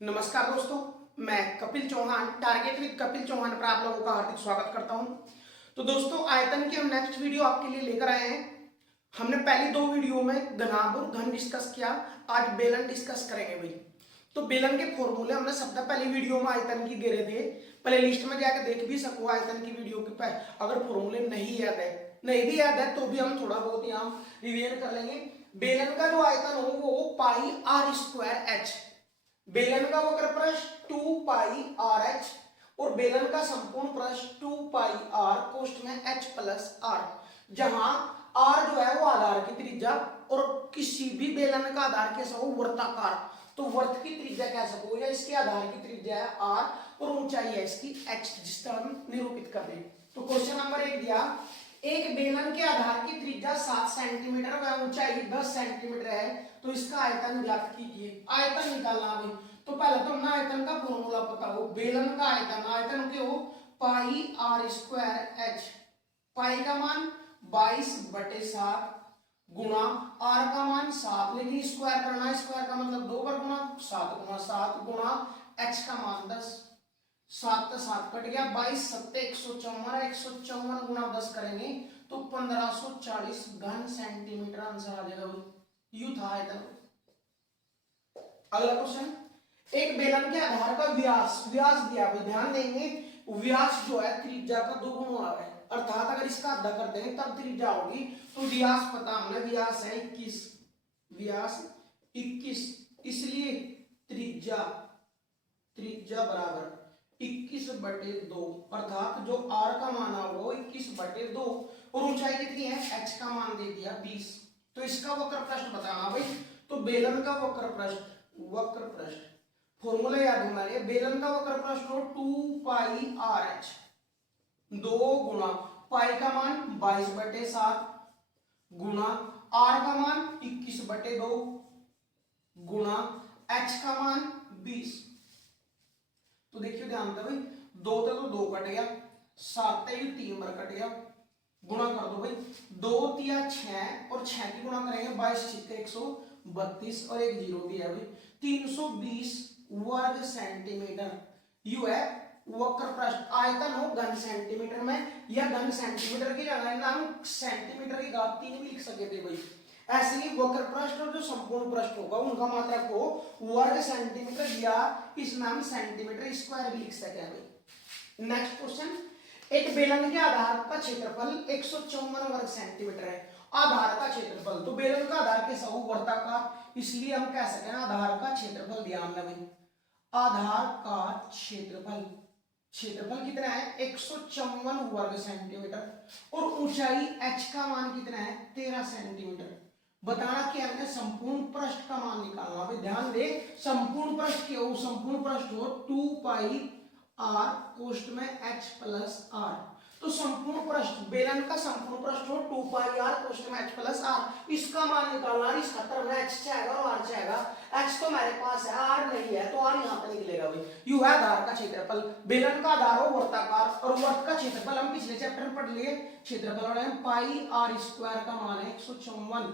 नमस्कार दोस्तों, मैं कपिल चौहान टारगेट विद कपिल चौहान पर आप लोगों का हार्दिक स्वागत करता हूं। तो दोस्तों, आयतन की हम नेक्स्ट वीडियो आपके लिए लेकर आए हैं। हमने पहली दो वीडियो में घनाभ और घन डिस्कस किया, आज बेलन डिस्कस करेंगे भाई। तो बेलन के फॉर्मूले हमने सबसे पहली वीडियो में आयतन की गिरे थे, प्ले लिस्ट में जाकर देख भी सको आयतन की वीडियो के पे। अगर फॉर्मूले नहीं याद है, नहीं भी याद है तो भी हम थोड़ा बहुत यहाँ रिवीजन कर लेंगे। बेलन का जो आयतन हो वो पाई आर स्क्वायर एच, बेलन का वक्र पृष्ठ 2 पाई आर एच और बेलन का संपूर्ण पृष्ठ 2 पाई आर कोष्ठ में एच प्लस आर, जहां आर जो है वो आधार की त्रिज्या और किसी भी बेलन का आधार कैसा हो वर्ताकार, तो वर्त की त्रिज्या कह सको या इसके आधार की त्रिज्या है आर और ऊंचाई है इसकी एच, जिस तरह हम निरूपित कर दें। तो क्वेश्चन नंबर 1 दिया, एक बेलन के आधार की त्रिज्या 7 सेंटीमीटर व ऊंचाई 10 सेंटीमीटर है, तो इसका आयतन ज्ञात कीजिए। आयतन निकालना है, तो पहले तो हमने आयतन का फॉर्मूला पता हो। बेलन का आयतन के हो पाई आर स्क्वायर एच, पाई का मान 22/7 गुणा आर का मान 7, लेकिन स्क्वायर करना, स्क्वायर का मतलब 2 बार गुणा 7 गुणा एच का मान 10, 7 से 7 कट गया, 22 7 154, 154 गुणा 10 करेंगे तो 1540 घन सेंटीमीटर आंसर आ जाएगा। यू था आयतन। अगला क्वेश्चन, एक बेलन के आधार का व्यास दिया, ध्यान देंगे व्यास जो है त्रिज्या का दोगुना होना है, अर्थात अगर इसका आधा करते हैं तब त्रिज्या होगी। तो व्यास पता हमने, व्यास है 21, व्यास 21, इसलिए त्रिज्या बराबर 21/2, अर्थात जो आर का मान होगा वो 21/2 और ऊंचाई कितनी है एच का मान दे दिया 20। तो इसका वक्र पृष्ठ बताना भाई। तो बेलन का वक्र पृष्ठ फॉर्मूला याद होना है, बेलन का वक्र पृष्ठ हो 2 पाई आर एच, 2 गुणा पाई का मान 22/7 गुणा आर का मान 21/2 गुणा एच का मान 20। तो देखिए ध्यान दो भाई, 2 तो 2 कट गया, 7 3 बार कट गया, गुणा कर दो भाई, 2 तिया 6 और 6 की गुणा करेंगे 22 6 132 और एक जीरो भी है भाई, 320 वर्ग सेंटीमीटर। यू है वक्र पृष्ठ। आयतन हो घन सेंटीमीटर में या घन सेंटीमीटर की जगह ना हम सेंटीमीटर की घात 3 भी लिख सके थे भाई। ऐसे ही वक्र पृष्ठ और जो संपूर्ण पृष्ठ होगा उनका मात्रक को वर्ग सेंटीमीटर या इस नाम सेंटीमीटर स्क्वायर भी लिख सके भाई। नेक्स्ट क्वेश्चन, एक बेलन के आधार का क्षेत्रफल 154 वर्ग सेंटीमीटर है। आधार का क्षेत्रफल, तो बेलन का आधार कैसा हो वर्ताकार, इसलिए हम कह सकते हैं आधार का क्षेत्रफल। ध्यान रखें, आधार का क्षेत्रफल कितना है 154 वर्ग सेंटीमीटर और ऊंचाई एच का मान कितना है 13 सेंटीमीटर। बताना क्या है, संपूर्ण पृष्ठ का मान निकालना। अभी ध्यान दे, संपूर्ण पृष्ठ क्या हो, संपूर्ण पृष्ठ हो 2 पाई आर कोष्ठ में एच प्लस आर। तो संपूर्ण पृष्ठ, बेलन का संपूर्ण पृष्ठ हो 2 पाई आर कोष्ठ में एच प्लस आर, इसका मान निकालना। इसका तरफ एच चाहेगा और आर चाहेगा, एच तो मेरे पास है आर नहीं है, तो आर यहाँ पे निकलेगा भाई। यू है आधार का क्षेत्रफल। बेलन का आधार हो वर्ताकार और वर्त का क्षेत्रफल हम पिछले चैप्टर में पढ़ लिए, क्षेत्रफल है पाई आर स्क्वायर का मान है 154,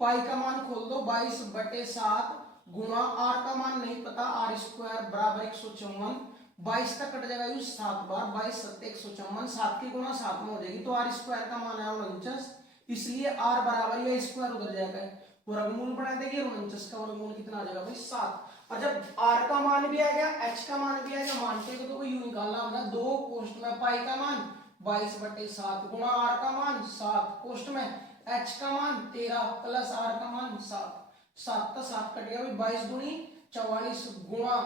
पाई का मान खोल दो 22/7 गुणा आर का मान नहीं पता, आर स्क्वायर बराबर 154, 22 तक कट जाएगा 7 बार, 22 7 154, 7 की गुणा 7 में हो जाएगी, तो आर स्क्वायर का मान है 49, इसलिए आर बराबर या स्क्वायर उधर जाएगा, वर्गमूल बना देंगे, 49 का वर्गमूल कितना आ जाएगा भाई 7। और जब आर का मान भी आ गया एच का मान भी आ गया, मानते हो तो यू निकालना होगा, 2 कोष्ठ में पाई का मान 22/7 गुणा आर का मान 7 कोष्ठ में एच का मान 13 प्लस आर का मान 7, 7 का 7 कट गया भाई, 22 दूनी 44 गुणा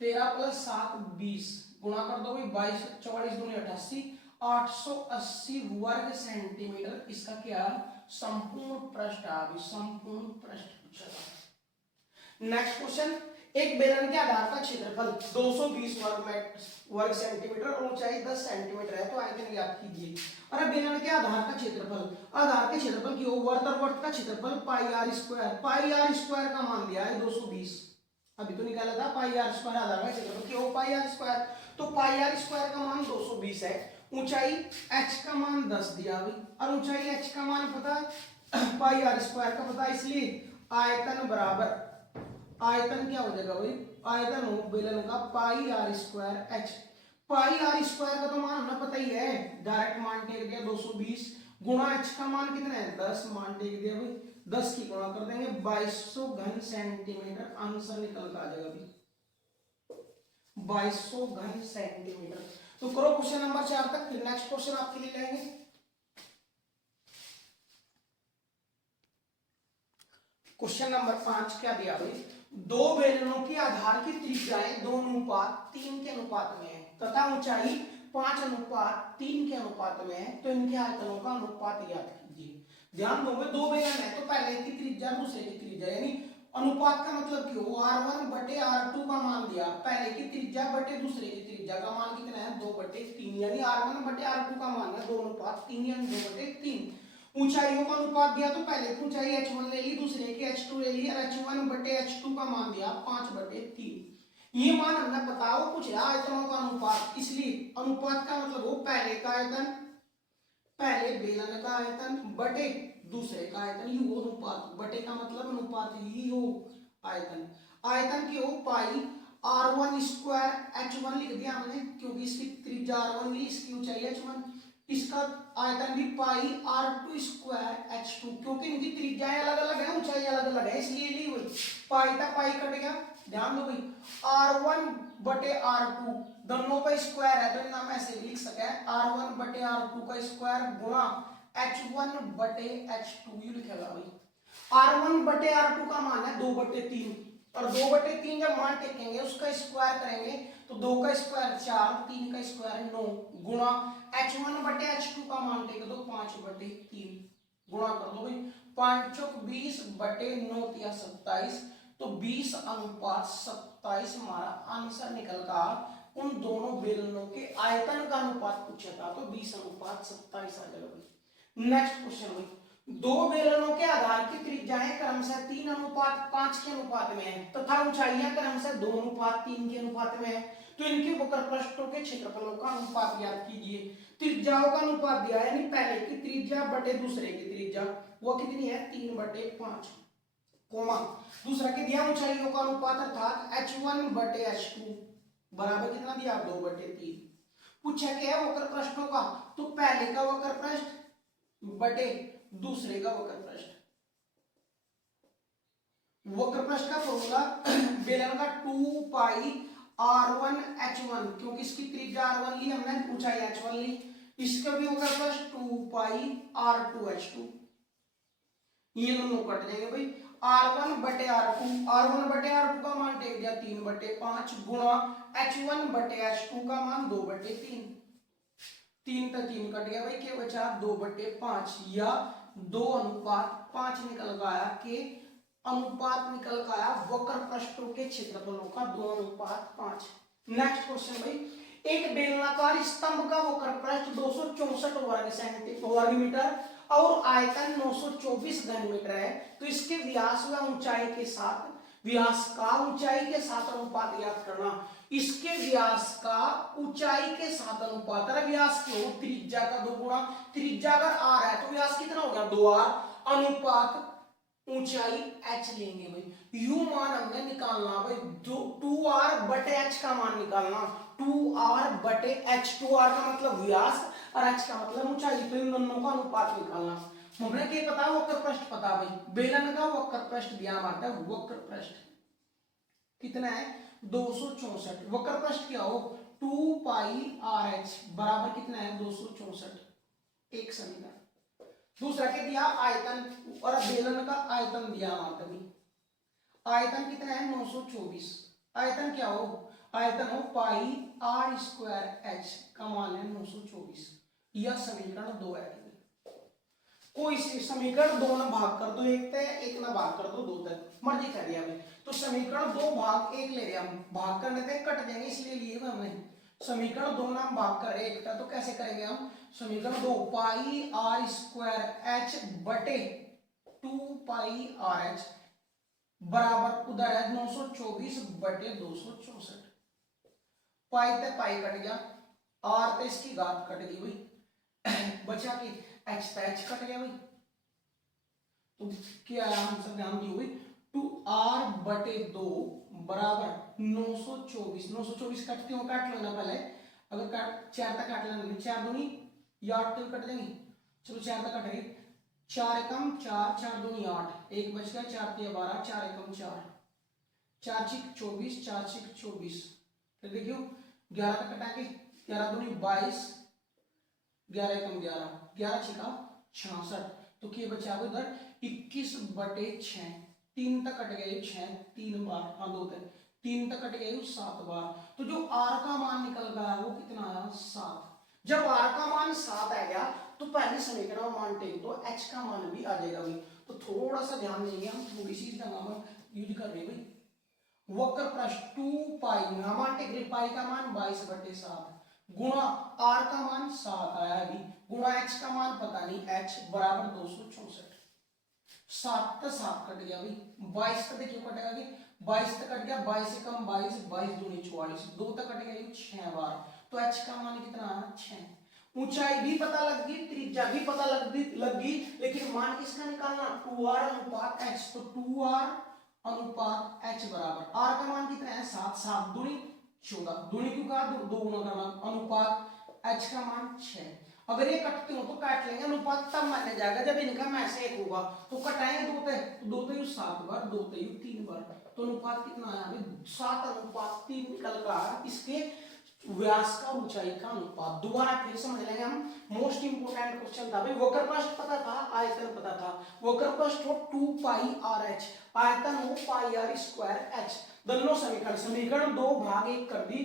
13 प्लस 7 20 गुणा कर दो भाई 22 44 दूनी 88, 880 वर्ग सेंटीमीटर इसका क्या संपूर्ण पृष्ठ है, संपूर्ण पृष्ठ पूछा। नेक्स्ट क्वेश्चन, एक बेलन के आधार का क्षेत्रफल 220 वर्ग सेंटीमीटर और ऊंचाई 10 सेंटीमीटर है, तो आयतन ज्ञात कीजिए। और अब बेलन के आधार का क्षेत्रफल, आधार के क्षेत्रफल की वर्त और वर्त का क्षेत्रफल पाई आर स्क्वायर का मान दिया है 220, अभी तो निकाला था पाई आर स्क्वायर आधार का क्षेत्रफल क्यों पाई आर स्क्वायर, तो पाई आर स्क्वायर का मान 220 है, ऊंचाई एच का मान 10 दिया अभी, और ऊंचाई एच का मान पता पाई आर स्क्वायर का पता, इसलिए आयतन बराबर आयतन क्या हो जाएगा भाई, आयतन हो बेलन का pi r square h. Pi r square का तो मान हमें पता ही है, डायरेक्ट मान टेक दिया 220 गुणा एच का मान कितना है 10, मान टेक दिया भाई 10 की गुणा कर देंगे 2200 घन सेंटीमीटर, आंसर निकल कर आ जाएगा भाई 2200 घन सेंटीमीटर। तो करो क्वेश्चन नंबर 4 तक, फिर नेक्स्ट क्वेश्चन आपके लिए लाएंगे। क्वेश्चन नंबर 5 क्या दिया भाई, दो बेलनों के आधार की त्रिज्याएं 2:3 के अनुपात में है तथा ऊंचाई 5:3 के अनुपात में है, तो इनके आयतनों का अनुपात ज्ञात कीजिए। ध्यान दो भाई, दो बेलन है तो पहले की त्रिज्या दूसरे की त्रिज्या, यानी अनुपात का मतलब क्यों, r1 बटे r2 का मान दिया, पहले की त्रिज्या बटे दूसरे की त्रिज्या का मान कितना है 2/3, यानी r1 बटे r2 का मान है 2:3 यानी 2/3। ऊंचाइयों का अनुपात दिया तो पहले की ऊंचाई h1 ले ली, दूसरे की h2 ले ली, और h1 बटे h2 का मान दिया 5/3। ये मान हमने पता वो पूछ रहा आयतनों का अनुपात, इसलिए अनुपात का मतलब वो पहले का आयतन, पहले बेलन का आयतन बटे दूसरे का आयतन, ये वो अनुपात, बटे का मतलब अनुपात, ये हो आयतन। आयतन की हो पाई r1 स्क्वायर h1 लिख दिया हमने क्योंकि इसकी त्रिज्या r1 ली, इसकी ऊंचाई h1, इसका आयतन भी पाई r2 स्क्वायर h2, क्योंकि इनकी त्रिज्याएं अलग अलग है, ऊंचाई अलग अलग है, इसलिए ली हुई पाई था, पाई कट गया। ध्यान दो भाई r1 बटे r2 दोनों का स्क्वायर है, तो नाम ऐसे लिख सके r1 बटे r2 का स्क्वायर गुणा h1 बटे h2, ये लिखेगा भाई। r1 बटे r2 का मान है 2/3, और 2/3 जब मान टेकेंगे उसका स्क्वायर करेंगे तो 2 का स्क्वायर 4, 3 का स्क्वायर 9, गुणा h1 बटे h2 का मान टेके तो 5/3, गुणा कर दो भाई 5 चौक 20 बटे 9 तिया 27, तो 20:27 हमारा आंसर निकल का। उन दोनों बेलनों के आयतन का अनुपात पूछा था तो 20:27 आ जाएगा भाई। नेक्स्ट क्वेश्चन भाई, दो बेलनों के आधार की त्रिज्याएं क्रमशः 3:5 के अनुपात में है तथा ऊंचाइयां क्रमशः 2:3 के अनुपात में है, तो इनके वक्र पृष्ठों के क्षेत्रफलों का अनुपात ज्ञात कीजिए। त्रिज्याओं का अनुपात दिया यानी पहले की त्रिज्या बटे दूसरे की त्रिज्या, वो कितनी है 3/5, कोमा दूसरा के दिया ऊंचाइयों का अनुपात अर्थात h1 बटे h2 बराबर कितना दिया 2/3। पूछा क्या है वक्र पृष्ठों का, तो पहले का वक्र पृष्ठ बटे दूसरे का वक्र पृष्ठ। वक्र पृष्ठ का फॉर्मूला बेलन का 2 पाई r1 h1, क्योंकि इसकी त्रिज्या r1 ली हमने, ऊंचाई h1 ली, इसका भी वक्र पृष्ठ 2 पाई r2 h2, ये दोनों कट जाएंगे भाई। r1 बटे r2, r1 बटे r2 का मान टेक दिया 3/5 गुणा h1 बटे h2 का मान 2/3, 3 का 3 कट गया भाई, क्या बचा 2/5 या 2:5 निकल गया के अनुपात निकल गया वक्र पृष्ठों के क्षेत्रफलों का 2:5। नेक्स्ट क्वेश्चन भाई, एक बेलनाकार स्तंभ का वक्र पृष्ठ 264 वर्ग मीटर और आयतन 924 घन मीटर है, तो इसके व्यास व ऊंचाई के साथ, व्यास का ऊंचाई के साथ अनुपात ज्ञात करना। इसके व्यास का ऊंचाई के साथ अनुपात, अरे व्यास क्यों, त्रिज्या का 2 गुणा, त्रिज्या अगर r है तो व्यास कितना हो गया 2r, अनुपात ऊंचाई h लेंगे भाई। u मान हमने निकालना भाई 2r बटे h का मान निकालना, 2r बटे h, 2r का मतलब व्यास और h का मतलब ऊंचाई, तो इन दोनों का अनुपात निकालना। हमने क्या पता वक्र पृष्ठ पता भाई, बेलन का वक्र पृष्ठ दिया हमारा, वक्र पृष्ठ कितना है 264, वक्र पृष्ठ क्या हो 2 पाई RH बराबर कितना है 264, एक समीकरण। दूसरा क्या दिया आयतन, और बेलन का आयतन दिया हमारा भी, आयतन कितना है 924, आयतन क्या हो, आयतन हो पाई r स्क्वायर h का मान है 924, यह समीकरण 2 है। कोई समीकरण 2 ना भाग कर दो 1 तक, 1 ना भाग कर दो 2 तक, मर्जी कर दिया भाई, तो समीकरण 2 भाग 1 ले लिया, हम भाग करने तक कट जाएंगे इसलिए लिए हमने, समीकरण 2 ना भाग कर 1 था, तो कैसे करेंगे हम, समीकरण 2 पाई r स्क्वायर h बटे 2 पाई r h बराबर उधर है 924 बटे 264, पाई तक पाई कट गया, r तक इसकी घात कट गई भाई, बचा कि h तक h कट गया भाई, तो क्या हम सब ध्यान दिए भाई 2r/2 बराबर 924। 924 कटते हो, काट लो ना पहले, अगर काट 4 तक काट लेना, 4 दूनी या 8 तक कट देंगे, चलो 4 तक कट गई, 4 एकम 4, 4 दूनी 8, एक बच गया, 4 तिया 12, 4 एकम 4, 4 छिक 24, 4 छिक 24, फिर देखियो 11 तक कटाएंगे, 11 दूनी 22, 11 एकम 11, 11 छिका 66, तो क्या बचा उधर 21/6, 3 तक कट गए 6, 3 बार, हाँ 2 थे, 3 तक कट गए 7 बार, तो जो r का मान निकल गया वो कितना आया 7। जब r का मान 7 आ गया तो पहले समीकरण में मान टेक तो h का मान भी आ जाएगा भाई। तो थोड़ा सा ध्यान देंगे, हम थोड़ी सी जगह यूज कर रहे हैं भाई। वक्र पृष्ठ 2 पाई मान टेक, पाई का मान 22/7 गुणा r का मान 7 आया अभी, गुणा h का मान पता नहीं, h बराबर 264, 7 तो 7 कट गया भाई, 22 तक देखिए कटेगा कि 22 तक कट गया, 22 से कम 22, 22 दूनी 44, 2 तक कट गया 6 बार, तो h का मान कितना है 6। ऊंचाई भी पता लग गई, त्रिज्या भी पता लग गई, लेकिन मान किसका निकालना 2r अनुपात h, तो 2r अनुपात h बराबर r का मान कितना है 7, 7 दूनी 14, दूनी क्यों कहा, 2 गुना करना, अनुपात h का मान 6। अगर ये कटते हो तो काट लेंगे, अनुपात तब माने जाएगा जब इनका में से एक होगा, तो कटाएंगे 2 पे, तो 2 पे 7 बार, 2 पे 3 बार, तो अनुपात कितना आया अभी 7:3 निकल का इसके व्यास का ऊंचाई का अनुपात। दोबारा फिर समझ लेंगे हम, मोस्ट इंपोर्टेंट क्वेश्चन था भाई। वक्र पृष्ठ पता था, आयतन पता था, वक्र पृष्ठ हो 2 पाई r h, आयतन हो पाई r स्क्वायर h, दोनों समीकरण 2 भाग 1 कर दी,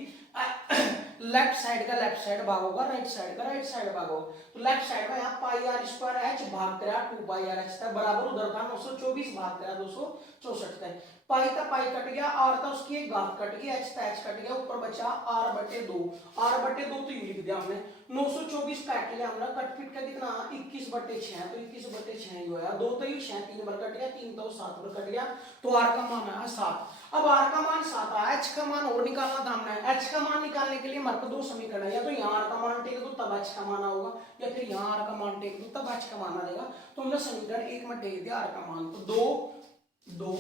लेफ्ट साइड का लेफ्ट साइड भाग होगा, राइट साइड का राइट साइड भाग होगा, तो लेफ्ट साइड में यहाँ पाई r स्क्वायर h भाग करा 2 पाई r h था, बराबर उधर था 924 भाग करा 264 था, पाई का पाई कट गया, r था उसकी एक घात कट गई, h था h कट गया, ऊपर बचा r/2, r/2 तो यूं लिख दिया हमने, 924 काट लिया हमने, कट पिट का कितना 21/6, तो 21/6 ही होया, 2 तो 6, 3 बार कट गया, 3 तो 7 बार कट गया, तो r का मान आया 7। अब r का मान 7 आया, h का मान और निकालना था हमने, h का मान निकालने के लिए हमारे को 2 समीकरण है, या तो यहाँ r का मान टेक दो तब h का मान आएगा, या फिर यहाँ r का मान टेक दो तब h का मान आ जाएगा, तो हमने समीकरण 1 में टेक दिया r का मान, तो 2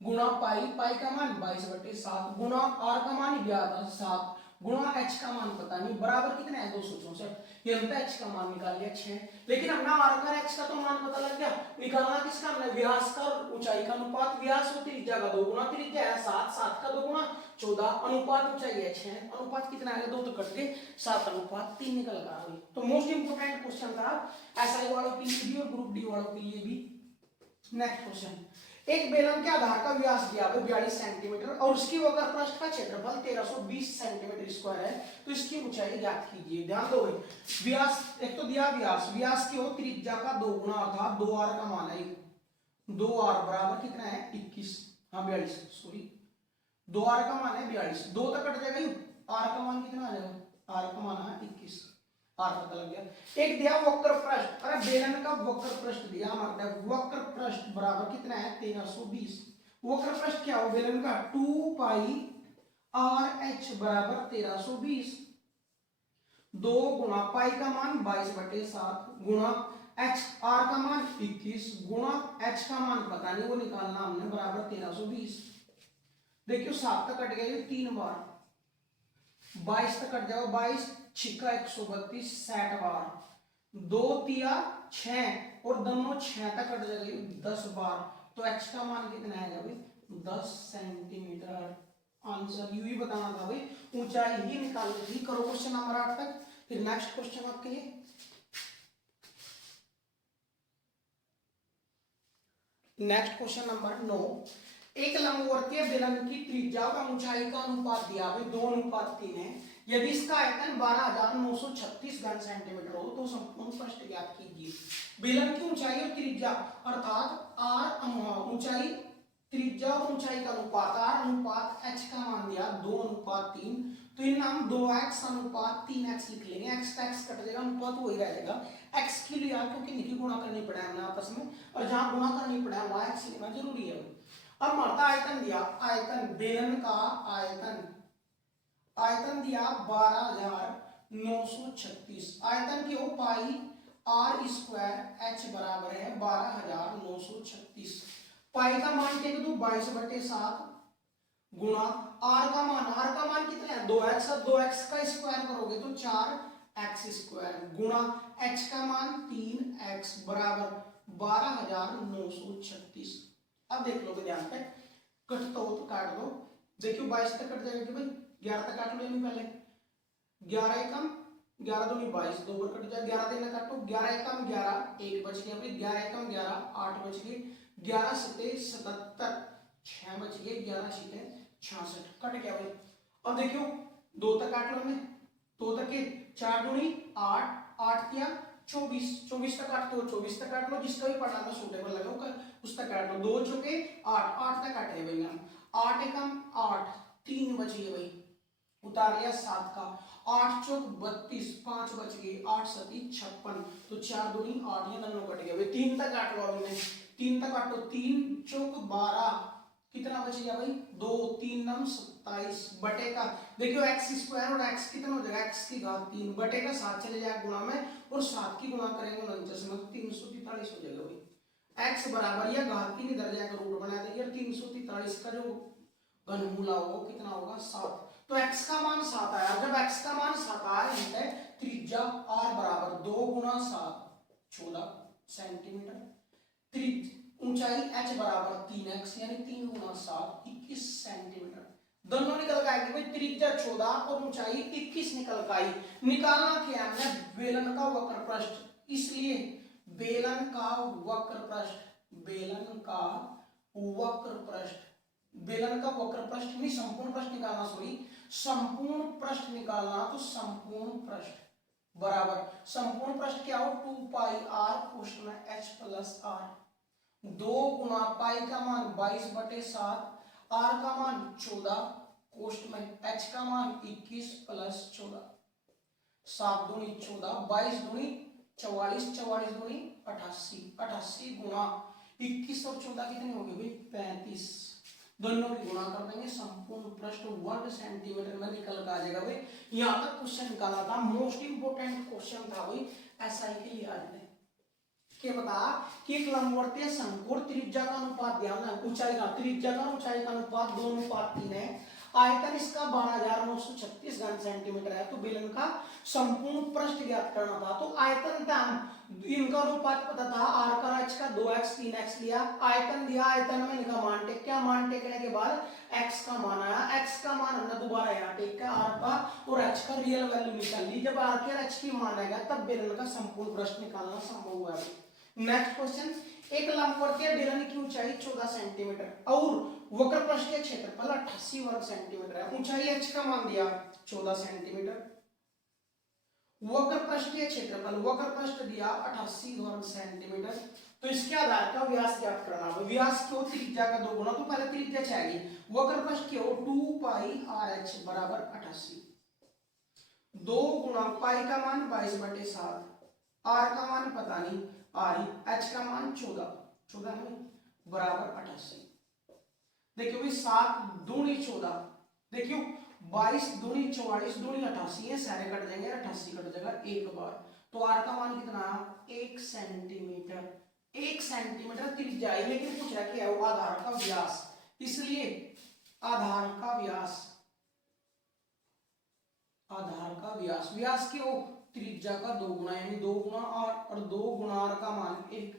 गुणा पाई, पाई का मान 22/7 गुणा r का मान भी आता 7 गुणा h का मान पता नहीं, बराबर कितना है 264, ये हमने h का मान निकाल लिया 6, लेकिन हमने r का h का तो मान पता लग गया, निकालना किसका हमने व्यास का और ऊंचाई का अनुपात, व्यास और त्रिज्या का 2 गुना, त्रिज्या है 7, 7 का 2 गुना 14, अनुपात ऊंचाई है 6, अनुपात कितना आएगा 2 तो कट गए 7:3 निकल गया। तो मोस्ट इंपोर्टेंट क्वेश्चन था एसआई वालों के लिए भी और ग्रुप डी वालों के लिए भी। नेक्स्ट क्वेश्चन, एक बेलन के आधार का व्यास दिया है 42 सेंटीमीटर और उसकी वक्र पृष्ठ का क्षेत्रफल 1320 सेंटीमीटर स्क्वायर है, तो इसकी ऊंचाई ज्ञात कीजिए। ध्यान दो भाई, व्यास एक तो दिया व्यास की हो त्रिज्या का 2 गुना अर्थात 2r का मान है, 2r बराबर कितना है 21, हाँ 42 सॉरी, 2r का मान है 42, 2 तक कट जाएगा, r का मान कितना आ जाएगा, r का मान है 21, r पता लग गया। एक दिया वक्र पृष्ठ, अरे बेलन का वक्र पृष्ठ दिया हमारे, वक्र पृष्ठ बराबर कितना है 1320, वक्र पृष्ठ क्या हो बेलन का 2 पाई r h बराबर 1320, 2 गुणा पाई का मान 22/7 गुणा h r का मान 21 गुणा h का मान पता नहीं वो निकालना हमने, बराबर 1320। देखियो 7 तक कट गए 3 बार, 22 तक कट जाओ, 22 छिक्का 132 60 बार, 2 तिया 6 और दोनों 6 तक कट जाएगी 10 बार, तो h का मान कितना आएगा भाई 10 सेंटीमीटर। आंसर यू ही बताना था भाई, ऊंचाई ही निकालनी थी। करो क्वेश्चन नंबर 8 तक, फिर नेक्स्ट क्वेश्चन आपके लिए। नेक्स्ट क्वेश्चन नंबर 9, एक लंबवर्तीय बेलन की त्रिज्या और ऊंचाई का अनुपात दिया है 2:3 है, यदि इसका आयतन 12,936 घन सेंटीमीटर हो तो संपूर्ण पृष्ठ ज्ञात कीजिए। बेलन की ऊंचाई और त्रिज्या अर्थात r ऊंचाई त्रिज्या और ऊंचाई का अनुपात r अनुपात h का मान दिया 2:3, तो इन हम 2x अनुपात 3x लिख लेंगे, x का x कट जाएगा, अनुपात वही रह जाएगा, x के लिए क्योंकि निकी गुणा करनी पड़ा है आपस में, और जहां गुणा करनी पड़ा है वहां x लेना जरूरी है। अब हमारा आयतन दिया, आयतन बेलन का आयतन दिया 12,936, आयतन की हो पाई r स्क्वायर h बराबर है 12,936, पाई का मान टेक दो 22/7 गुणा आर का मान कितना है 2x, 2x का स्क्वायर करोगे तो 4x स्क्वायर गुणा h का मान 3x बराबर 12,936। अब देख लो ध्यान पे, कट तो काट दो, देखियो 22 तक कट जाएगा कि भाई 11 तक काट लो नहीं पहले, 11 एकम 11 दूनी 22, 2 बार कट जाए, 11 देना काटो, 11 एकम 11 1 बच गया भाई, 11 एकम 11 8 बच गए, 11 सते 77 6 बच गए, 11 सीटे 66 कट गया भाई। अब देखियो 2 तक काट लो हमने, 2 तक के 4 दूनी 8 8 किया 24, 24 तक काटते हो 24 तक काट लो, जिसका भी पढ़ना था सूटेबल लगा होगा उस तक काट लो, 2 चौके 8 8 तक काटे भाई हम, 8 एकम 8 3 बच गए भाई, उतार लिया 7 का, 8 चौक 32 5 बच गए, 8 सती 56, तो 4 दूनी 8 ये दोनों कट गए भाई। 3 तक काट लो अभी, 3 तक काटो, 3 चौक 12 कितना बच गया भाई 2 3 9 27 बटे का, देखियो x स्क्वायर और x कितना हो जाएगा x की घात 3 बटे का 7 चले जाएगा गुणा में, और 7 की गुणा करेंगे 49 में, 343 हो जाएगा भाई। x बराबर या घात की इधर जाकर रूट बना देंगे, 343 का जो घनमूल होगा कितना होगा 7, तो x का मान 7 आया। जब x का मान 7 आया, त्रिज्या r बराबर 2 गुणा 7 14 सेंटीमीटर, ऊंचाई h बराबर 3x यानी 3 गुणा 7 21 सेंटीमीटर, दोनों निकल आएगी भाई, त्रिज्या 14 और ऊंचाई 21 निकल आई। निकालना क्या है बेलन का वक्र पृष्ठ, इसलिए बेलन का वक्र पृष्ठ, बेलन का वक्र पृष्ठ, बेलन का वक्र पृष्ठ नहीं संपूर्ण पृष्ठ निकालना, सॉरी संपूर्ण पृष्ठ निकालना, तो संपूर्ण पृष्ठ बराबर संपूर्ण पृष्ठ क्या हो 2 पाई r कोष्ठ में h प्लस r, 2 गुणा पाई का मान 22/7 r का मान 14 कोष्ठ में h का मान 21 प्लस 14, 7 दूनी 14 22 दूनी 44 44 दूनी 88 88 गुणा 21 और 14 कितने हो गए भाई 35, दोनों की गुणा कर देंगे, संपूर्ण पृष्ठ वर्ग सेंटीमीटर में निकल कर आ जाएगा भाई। यहां तक क्वेश्चन निकाला था, मोस्ट इंपोर्टेंट क्वेश्चन था भाई एसआई के लिए आज ने, क्या बता कि एक लंबवर्तीय शंकु त्रिज्या का अनुपात, ध्यान है ऊंचाई का, त्रिज्या का ऊंचाई का अनुपात 2:3 है, आयतन इसका 12,936 घन सेंटीमीटर है, तो बेलन का संपूर्ण पृष्ठ ज्ञात करना था, तो आयतन था इनका अनुपात पता था r का h का 2x 3x लिया, आयतन दिया, आयतन में इनका मान टेक क्या, मान टेकने के बाद x का मान आया, x का मान हमने दोबारा यहाँ टेक का r का और h का रियल वैल्यू निकाल ली, जब r के और h की मान आएगा तब बेलन का संपूर्ण पृष्ठ निकालना संभव हुआ। नेक्स्ट क्वेश्चन, एक लंबवर्तीय बेलन की ऊंचाई 14 सेंटीमीटर और वक्र पृष्ठ का क्षेत्रफल 88 वर्ग सेंटीमीटर है, ऊंचाई h का मान दिया 14 सेंटीमीटर, वक्र पृष्ठ का क्षेत्रफल वक्र पृष्ठ दिया 88 वर्ग सेंटीमीटर, तो इसके आधार का व्यास ज्ञात करना है, व्यास क्यों त्रिज्या का 2 गुना, तो पहले त्रिज्या चाहिए, वक्र पृष्ठ क्यों 2 पाई RH बराबर 88, 2 गुणा पाई का मान 22/7, r का मान पता नहीं r, h का मान 14 है बराबर 88, देखियो भाई 7 दूनी 14, देखियो 22 दूनी 44 दूनी 88 है, सारे कट जाएंगे 88 कट जाएगा एक बार, तो r का मान कितना 1 सेंटीमीटर, 1 सेंटीमीटर त्रिज्या है, लेकिन पूछ रहा क्या है वो आधार का व्यास, इसलिए आधार का व्यास, आधार का व्यास, व्यास क्यों त्रिज्या का 2 गुना, यानी 2 गुना r और 2 गुना r का मान 1,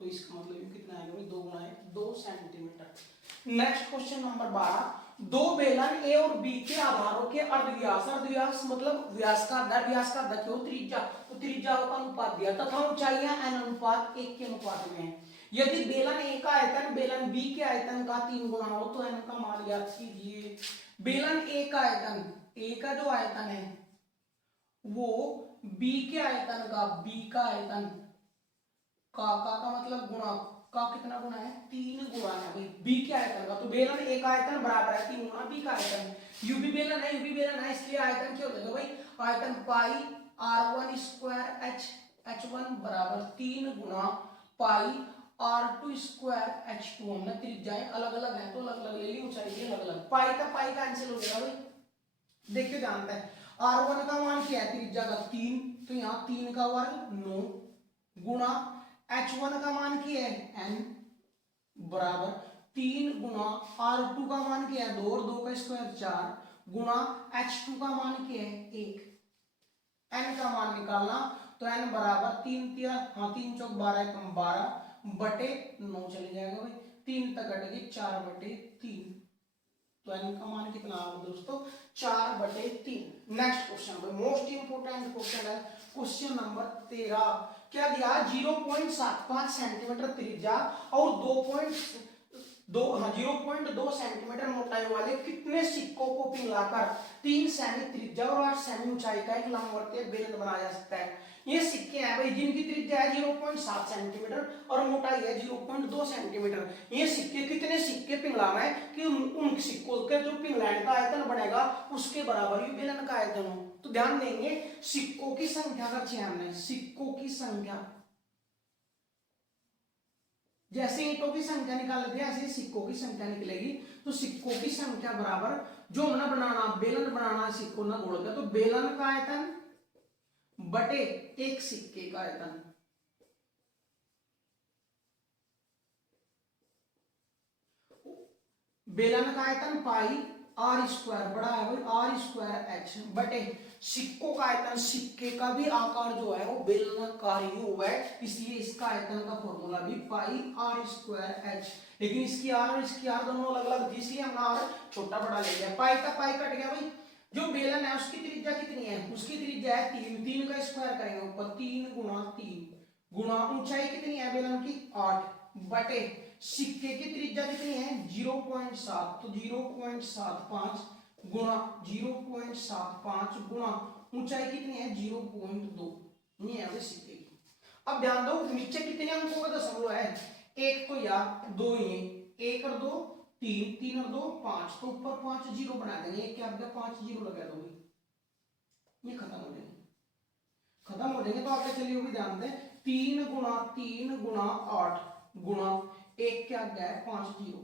तो इसका मतलब कितना आएगा 2 गुना 1 2 सेंटीमीटर। नेक्स्ट क्वेश्चन नंबर 12, दो बेलन ए और बी के आधारों के अर्धव्यास, अर्धव्यास मतलब व्यास का आधा, व्यास का आधा क्यों त्रिज्या, तो त्रिज्या का अनुपात दिया तथा ऊंचाइयां n अनुपात 1 के अनुपात में है, यदि बेलन ए का आयतन बेलन बी के आयतन का 3 गुना हो तो n का मान ज्ञात कीजिए। बेलन ए का आयतन, ए का जो आयतन है वो बी के आयतन का, बी का आयतन का मतलब गुणा का कितना गुना है 3 गुना है भाई बी के आयतन का, तो बेलन ए का आयतन बराबर है 3 गुना बी का आयतन, यूबी बेलन है, यूबी बेलन है, इसलिए आयतन क्या हो जाएगा भाई आयतन पाई r1 स्क्वायर h1 बराबर 3 गुना पाई r2 स्क्वायर h2, हमने त्रिज्याएं अलग अलग है तो अलग अलग ले ली, ऊंचाई भी अलग अलग, पाई का कैंसिल हो जाएगा भाई। देखिए जानते हैं r1 का मान क्या है त्रिज्या का 3, तो यहाँ 3 का वर्ग 9 गुणा h1 का मान क्या है n बराबर 3 गुना R2 का मान क्या है 2 और 2 का स्क्वायर 4 गुना H2 का मान क्या है 1, n का मान निकालना तो n बराबर 3 कम 12 बटे 9 चले जाएगा भाई, 3 तक कट गई 4 बटे 3, तो n का मान कितना आ रहा दोस्तों 4 बटे 3। नेक्स्ट क्वेश्चन भाई मोस्ट इंपोर्टेंट क्वेश्चन है, क्वेश्चन नंबर 13। क्या दिया 0.75 सेंटीमीटर त्रिज्या और 0.2 सेंटीमीटर मोटाई वाले कितने सिक्कों को पिघलाकर 3 सेमी त्रिज्या और 8 सेमी ऊंचाई का एक लंबवर्तीय बेलन बनाया जा सकता है। ये सिक्के हैं भाई जिनकी त्रिज्या है 0.7 सेंटीमीटर और मोटाई है 0.2 सेंटीमीटर। ये सिक्के कितने सिक्के पिघलाना है कि उन सिक्कों के जो पिघलाने का आयतन बनेगा उसके बराबर ही बेलन का आयतन हो। तो ध्यान देंगे सिक्कों की संख्या का चयन है, सिक्कों की संख्या जैसे ईंटों की संख्या निकाल लेते हैं ऐसे सिक्कों की संख्या निकलेगी। तो सिक्कों की संख्या बराबर जो हमने बनाना बेलन बनाना सिक्कों ना जोड़ के, तो बेलन का आयतन बटे एक सिक्के का आयतन, बेलन का आयतन पाई आर स्क्वायर बड़ा है भाई आर स्क्वायर एच बटे सिक्कों का आयतन, सिक्के का भी आकार जो है वो बेलनाकार ही हुआ है इसलिए इसका आयतन का फॉर्मूला भी पाई आर स्क्वायर एच। लेकिन इसकी आर और इसकी आर दोनों अलग अलग थी इसलिए हमने आर छोटा बड़ा ले लिया, पाई का पाई कट गया भाई। जो बेलन है उसकी त्रिज्या कितनी है, उसकी त्रिज्या है 3, 3 का स्क्वायर करेंगे ऊपर 3 गुना 3 गुना ऊंचाई कितनी है बेलन की 8 बटे सिक्के की त्रिज्या कितनी है 0.7, तो 0.75 गुना 0.75 गुना ऊंचाई कितनी है 0.2, ये है सिक्के की। अब ध्यान दो नीचे कितने अंकों का दशमलव है, एक तो या दो ही, एक और दो 3, 3 और 2 5, तो ऊपर 5 जीरो बना देंगे, क्या आपका 5 जीरो लगा दोगे, ये खत्म हो जाएंगे, खत्म हो जाएंगे। तो आगे चलिए वो भी ध्यान दें 3 गुना 8 गुना एक क्या गया है 5 जीरो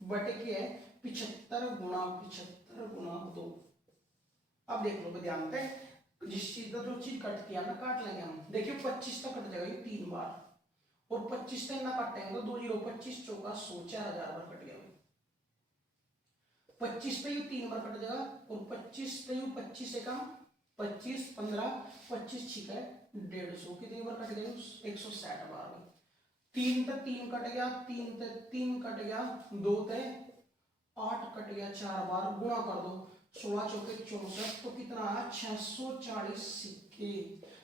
बटे क्या है 75 गुना 2। अब देख लो ध्यान से जिस चीज का जो चीज कटती है ना काट लेंगे हम, देखिए 25 तक कट जाएगा 3 बार और 25 तक ना काटेंगे तो 2 जीरो 25 चौका 100 4000 बार कट गया, 25 पे यू 3 बार कट जाएगा और 25 पे यू 25 से कम 25 15 25 छिका 150 कितनी बार कट गया 160 बार। 3 तक 3 कट गया 3 कट गया 2 तक 8 कट गया 4 बार गुणा कर दो 16 चौके 64 तो कितना है 640 सिक्के।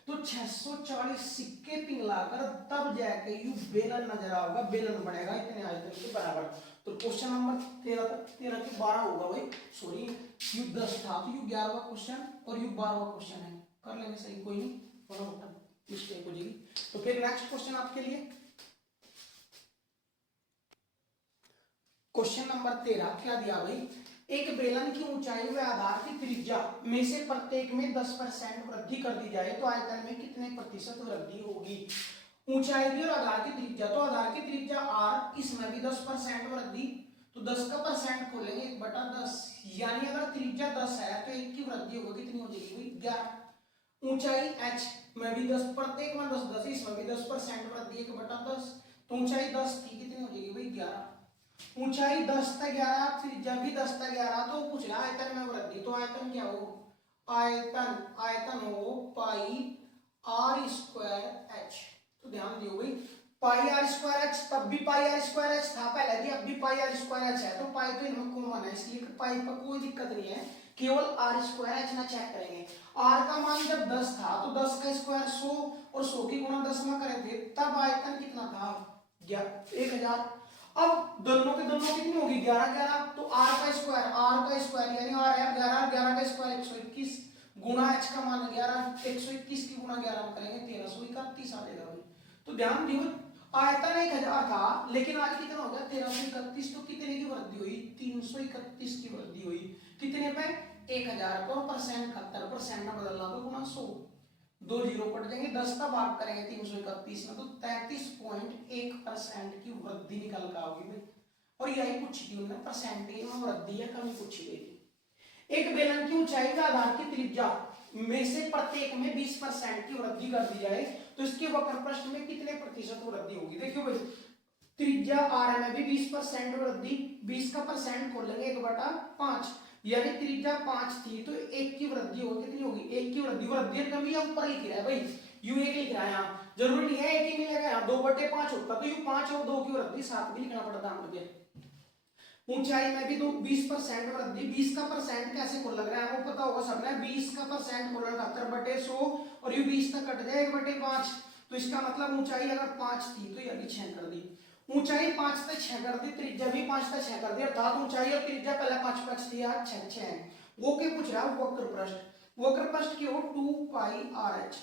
तो 640 सिक्के पिघलाकर तब जाके यू बेलन नजर आएगा, बेलन बनेगा इतने आयतन के बराबर। तो क्वेश्चन नंबर 13 के 12 होगा भाई, सॉरी यू 10 था तो यू 11वां क्वेश्चन और यू 12वां क्वेश्चन है, कर लेंगे सही कोई नहीं वरना मिस्टेक हो जाएगी। तो फिर नेक्स्ट क्वेश्चन आपके लिए क्वेश्चन नंबर 13 क्या दिया भाई, एक बेलन की ऊंचाई व आधार की त्रिज्या में से प्रत्येक में 10% वृद्धि कर दी जाए तो आयतन में कितने प्रतिशत वृद्धि होगी। ऊंचाई की और आधार की त्रिज्या, तो आधार की त्रिज्या r, इसमें भी 10% वृद्धि, तो 10 का परसेंट खोलेंगे 1/10 यानी अगर त्रिज्या 10 है तो 1 की वृद्धि होगी कितनी हो जाएगी 11। ऊंचाई h में भी 10, प्रत्येक में 10 10 इसमें भी 10% वृद्धि 1/10, तो ऊंचाई 10 की कितनी हो जाएगी भाई 11। ऊंचाई 10 तक 11 त्रिज्या भी 10 तक 11, तो पूछ रहा आयतन में वृद्धि, तो आयतन क्या हो आयतन हो पाई आर स्क्वायर एच। तो ध्यान दियो भाई पाई आर स्क्वायर एच, तब भी पाई आर स्क्वायर एच था पहले भी, अब भी पाई आर स्क्वायर एच है, तो पाई तो इनमें कॉमन है इसलिए पाई पर कोई दिक्कत नहीं है, केवल आर स्क्वायर एच ना चेक करेंगे। आर का मान जब 10 था तो 10 का स्क्वायर 100 और 100 की गुणा 10 में करें थे तब आयतन कितना था 1000। अब दोनों के दोनों कितनी होगी 11 11, तो r का स्क्वायर यानी r है 11 11 का स्क्वायर 121 गुणा h का मान 11 121 की गुणा 11 में करेंगे 1331 आ जाएगा भाई। तो ध्यान दियो आयतन 1000 था लेकिन आज कितना हो गया 1331, तो कितने की वृद्धि हुई 331 की वृद्धि हुई, कितने पे 1000 को परसेंट 71% में बदलना तो गुणा 100, 2 जीरो कट जाएंगे 10 का भाग करेंगे 331 में तो 33.1% की वृद्धि निकल कर आओगी भाई। और यही पूछी थी उन्होंने परसेंटेज में वृद्धि या कमी पूछी गई थी। एक बेलन की ऊंचाई का आधार की त्रिज्या में से प्रत्येक में 20% की वृद्धि कर दी जाए तो इसके वक्र प्रश्न में कितने प्रतिशत वृद्धि होगी। देखियो भाई त्रिज्या आर में भी 20% वृद्धि, 20 का परसेंट खोलेंगे 1/5, यानी त्रिज्या 5 थी तो 1 की वृद्धि होगी, कितनी होगी 1 की वृद्धि। वृद्धि कमी या ऊपर लिख रहा है भाई, यू 1 लिख रहा है यहाँ, जरूरी नहीं है 1 ही मिलेगा यहाँ, 2/5 होता तो यू 5 और 2 की वृद्धि 7 भी लिखना पड़ता मुझे। ऊंचाई में भी 20% वृद्धि, 20 का परसेंट कैसे खोल लग रहा है वो पता होगा सबने, 20 का परसेंट खोलना 78/100 और ये 20 तक कट जाए 1/5, तो इसका मतलब ऊंचाई अगर 5 थी तो ये 6 कर दी, ऊंचाई 5 से 6 कर दी, त्रिज्या भी 5 से 6 कर दी, अर्थात ऊंचाई और त्रिज्या पहले 5 थी आज 6 है। वो क्या पूछ रहा है वक्र पृष्ठ, वक्र पृष्ठ की हो 2πrh,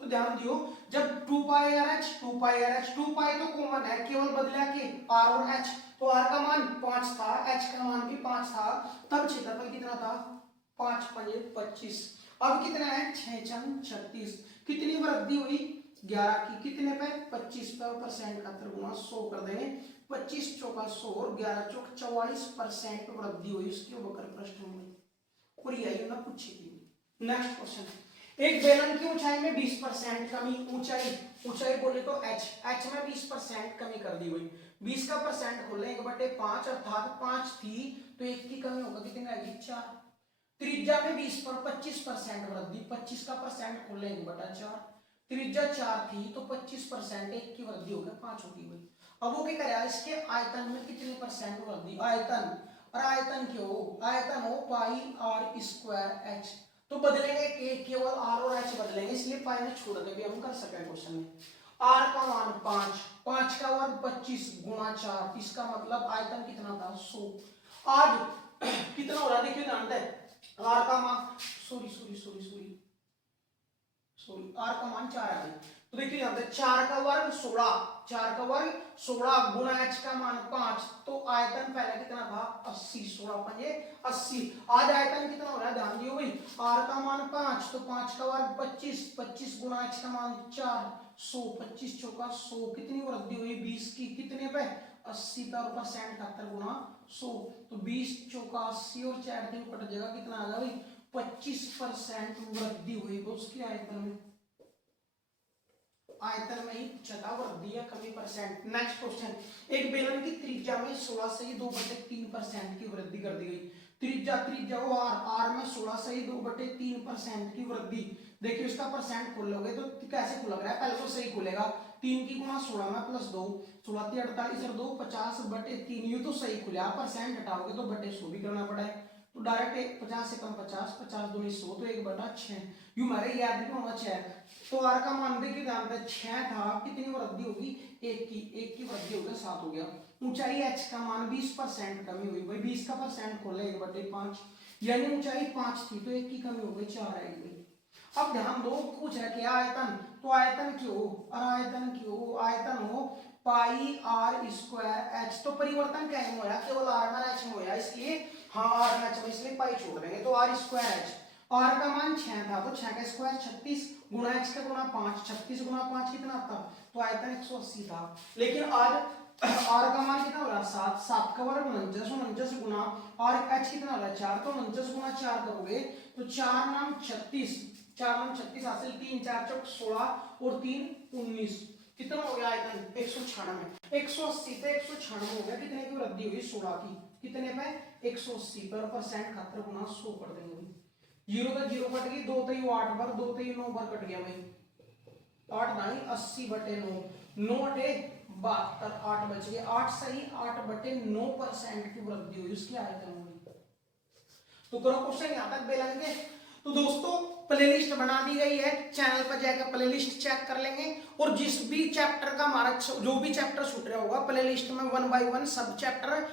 तो ध्यान दियो जब 2πrh 2π तो कॉमन है, केवल बदला के r और h, तो r का मान 5 था, h का मान भी 5 था, तब क्षेत्रफल कितना था 5 × 25, अब कितना है 6 × 36, कितनी वृद्धि हुई 11 की, कितने पे 25 पे, परसेंट 100 कर देंगे, 25 चौका 100 और 11 चौक 44% वृद्धि हुई उसके वक्र पृष्ठ में, और यही ना पूछेगी। नेक्स्ट क्वेश्चन, एक बेलन की ऊंचाई में 20% कमी, ऊंचाई बोले तो h में 20% कमी कर दी हुई, 20 का परसेंट खोले 1/5 अर्थात 5 थी तो 1 की कमी होगा, कितनी आएगी 4। त्रिज्या में 25% वृद्धि, 25 का परसेंट खोले 1/4, त्रिज्या 4 थी तो 25% 1 की वृद्धि होगी 5 होगी हुई। अब वो क्या करेगा इसके आयतन में कितने परसेंट वृद्धि, आयतन, और आयतन क्यों, आयतन हो πr²h, तो बदलेंगे के, केवल r और h बदलेंगे, इसलिए पाई में छोड़ के भी हम कर सकें क्वेश्चन में। r का मान 5, 5 का वर्ग 25 गुणा 4, इसका मतलब आयतन कितना था 100। आज कितना हो रहा है देखिए ध्यान दें, r का मान सॉरी r का मान 4 है, तो देखिए ध्यान दें 4 का वर्ग 16, 4 का वर्ग 16 गुणा h का मान 5, तो आयतन पहले कितना था 80, 16 पंजे 80, आज आयतन कितना हो रहा है ध्यान दियो भाई, r का मान 5 तो 5 का वर्ग 25, 25 गुणा h का मान 4, 100, 25 चौका 100, कितनी वृद्धि हुई 20 की, कितने पे 80 पर, परसेंट 71 गुणा 100, तो 20 चौका 80 और 4 दिन कट जाएगा, कितना आ गया भाई 25% वृद्धि हुई उसकी आयतन में, आयतन में ही छठा वृद्धि या कमी परसेंट। नेक्स्ट क्वेश्चन, एक बेलन की त्रिज्या में 16 से ही 2/3% की वृद्धि कर दी गई, त्रिज्या वो r में 16 से ही 2/3% की वृद्धि, देखिए इसका परसेंट खोलोगे तो कैसे खुल रहा है, पहले तो सही खुलेगा, 3 की गुणा 16 में प्लस 2, 16 × 48 और 2 50/3, ये तो सही खुला, परसेंट हटाओगे तो बटे 100 भी करना पड़ा है, तो डायरेक्ट 50 से कम 50, 50 दूनी 100 तो 1/6, यूं हमारे याद भी होना 6, तो r का मान देखिए ध्यान से 6 था, कितनी वृद्धि होगी 1 की वृद्धि होगी 7 हो गया। ऊंचाई h का मान 20% कमी हुई, भाई 20 का परसेंट खोले 1/5, यानी ऊंचाई 5 थी तो 1 की कमी हो गई 4 आएगी। अब ध्यान दो पूछ रहा है आयतन, तो आयतन क्यों, और आयतन हो πr²h, तो परिवर्तन क्या है होया, केवल r में h में होया, इसलिए हाँ r में h में, इसलिए पाई छोड़ देंगे, तो r²h, r का मान 6 था तो 6 का स्क्वायर 36 गुणा h का गुणा 5, 36 गुणा 5 कितना था, तो आयतन 180 था, लेकिन आज r का मान कितना हो रहा है 7, 7 का वर्ग 49 गुणा और h कितना हो रहा है 4, तो 49 गुणा 4 करोगे तो 4 नाम 36, 4 नाम 36 हासिल, 3 4 चौक 16 और 3 19, कितना हो गया आयतन 196, 180 पे 196 हो गया, कितने की वृद्धि हुई 16 की, कितने पे 180 पर, परसेंट 71 गुणा 100 कर देंगे, 0 का 0 कट गई, 2 3 8 बार, 2 3 9 बार कट गया भाई, 8 नहीं 80/9, 9 8 72, 8 बच गए, 8 सही 8/9% की वृद्धि हुई उसकी आयतन में। तो करो क्वेश्चन यहां तक बेलन के। तो दोस्तों प्लेलिस्ट बना दी गई है, चैनल पर जाकर प्लेलिस्ट चेक कर लेंगे, और जिस भी चैप्टर का हमारा जो भी चैप्टर छूट रहा होगा प्लेलिस्ट में 1 बाय 1 सब चैप्टर,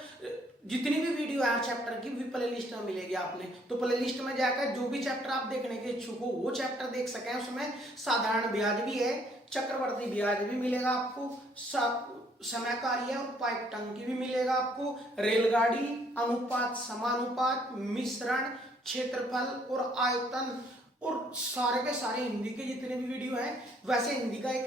जितनी भी वीडियो है चैप्टर की भी प्लेलिस्ट में मिलेगी आपने, तो प्लेलिस्ट में जाकर जो भी चैप्टर आप देखने के इच्छुक हो वो चैप्टर देख सकें, उसमें साधारण ब्याज भी है, चक्रवर्ती ब्याज भी मिलेगा आपको, समय कार्य और पाइप टंकी भी मिलेगा आपको, रेलगाड़ी, अनुपात समानुपात, मिश्रण, क्षेत्रफल और आयतन, और सारे के सारे हिंदी के जितने भी वीडियो हैं, वैसे हिंदी का एक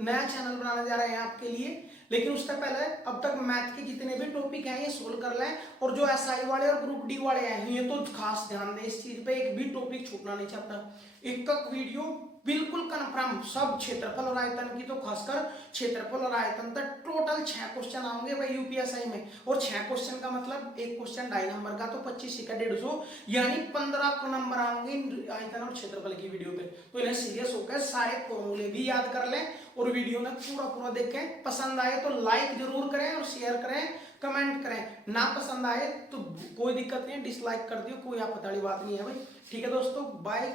नया चैनल बनाने जा रहे हैं आपके लिए, लेकिन उससे पहले अब तक मैथ के जितने भी टॉपिक हैं ये सोल्व कर लें, और जो एसआई वाले और ग्रुप डी वाले हैं ये तो खास ध्यान दें इस चीज पे, एक भी टॉपिक छूटना नहीं चाहता। एक वीडियो बिल्कुल कंफर्म, सब क्षेत्रफल और आयतन की, तो खासकर क्षेत्रफल और आयतन तक टोटल 6 क्वेश्चन आएंगे भाई यूपीएसआई में। और 6 क्वेश्चन का मतलब एक क्वेश्चन 2.5 नंबर का, तो 25 का 150, यानी 15 नंबर आएंगे आयतन और क्षेत्रफल की वीडियो पे। तो इन्हें सीरियस होकर सारे फॉर्मूले भी याद कर लें और वीडियो में पूरा देखें। पसंद आए तो लाइक जरूर करें और शेयर करें, कमेंट करें। ना पसंद आए तो कोई दिक्कत नहीं, डिसलाइक कर दियो, कोई आपत्ति वाली बात नहीं है भाई। ठीक है दोस्तों, बाय।